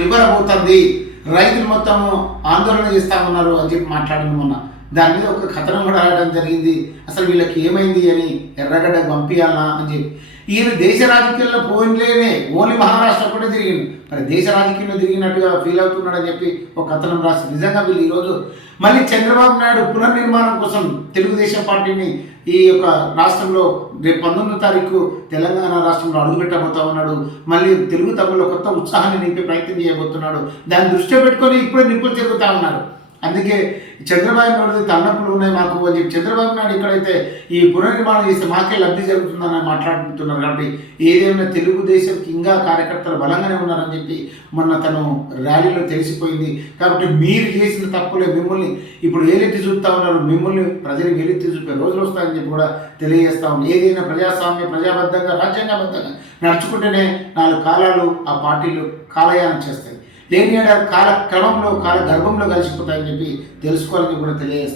నివ్వరబోతుంది, రైతులు మొత్తము ఆందోళన చేస్తూ ఉన్నారు అని చెప్పి మాట్లాడిన మొన్న. దాని మీద ఒక కథనం కూడా రాయడం జరిగింది. అసలు వీళ్ళకి ఏమైంది అని ఎర్రగడ్డ పంపించాలా అని చెప్పి. ఈయన దేశ రాజకీయాల్లో పోయినలేనే ఓన్లీ మహారాష్ట్ర కూడా తిరిగింది, మరి దేశ రాజకీయంలో తిరిగినట్టుగా ఫీల్ అవుతున్నాడని చెప్పి ఒక కథనం రాసి. నిజంగా వీళ్ళు ఈరోజు మళ్ళీ చంద్రబాబు నాయుడు పునర్నిర్మాణం కోసం తెలుగుదేశం పార్టీని ఈ యొక్క రాష్ట్రంలో రేపు 19వ తారీఖు తెలంగాణ రాష్ట్రంలో అడుగుపెట్టబోతా ఉన్నాడు. మళ్ళీ తెలుగు తమ్ముళ్ళు కొత్త ఉత్సాహాన్ని నింపే ప్రయత్నం చేయబోతున్నాడు. దాన్ని దృష్టిలో పెట్టుకొని ఇప్పుడే నిప్పులు జరుగుతూ ఉన్నారు. అందుకే చంద్రబాబు నాయుడు తన్నప్పులు ఉన్నాయి మాకు అని చెప్పి చంద్రబాబు నాయుడు ఇక్కడైతే ఈ పునర్నిర్మాణం చేస్తే మాకే లబ్ధి జరుగుతుందని మాట్లాడుతున్నారు. కాబట్టి ఏదైనా తెలుగుదేశం ఇంకా కార్యకర్తలు బలంగానే ఉన్నారని చెప్పి మొన్న తను ర్యాలీలో తెలిసిపోయింది. కాబట్టి మీరు చేసిన తప్పులే మిమ్మల్ని ఇప్పుడు వేలెత్తి చూపుతా ఉన్నారు. మిమ్మల్ని ప్రజలు వేలెత్తి చూపే రోజులు వస్తాయని చెప్పి కూడా తెలియజేస్తా ఉంది. ఏదైనా ప్రజాస్వామ్య ప్రజాబద్ధంగా రాజ్యాంగబద్ధంగా నడుచుకుంటేనే 4 కాలాలు ఆ పార్టీలు కాలయానం చేస్తాయి. లేని కాల క్రమంలో కాల గర్భంలో కలిసిపోతాయని చెప్పి తెలుసుకోవాలని కూడా తెలియజేస్తాను.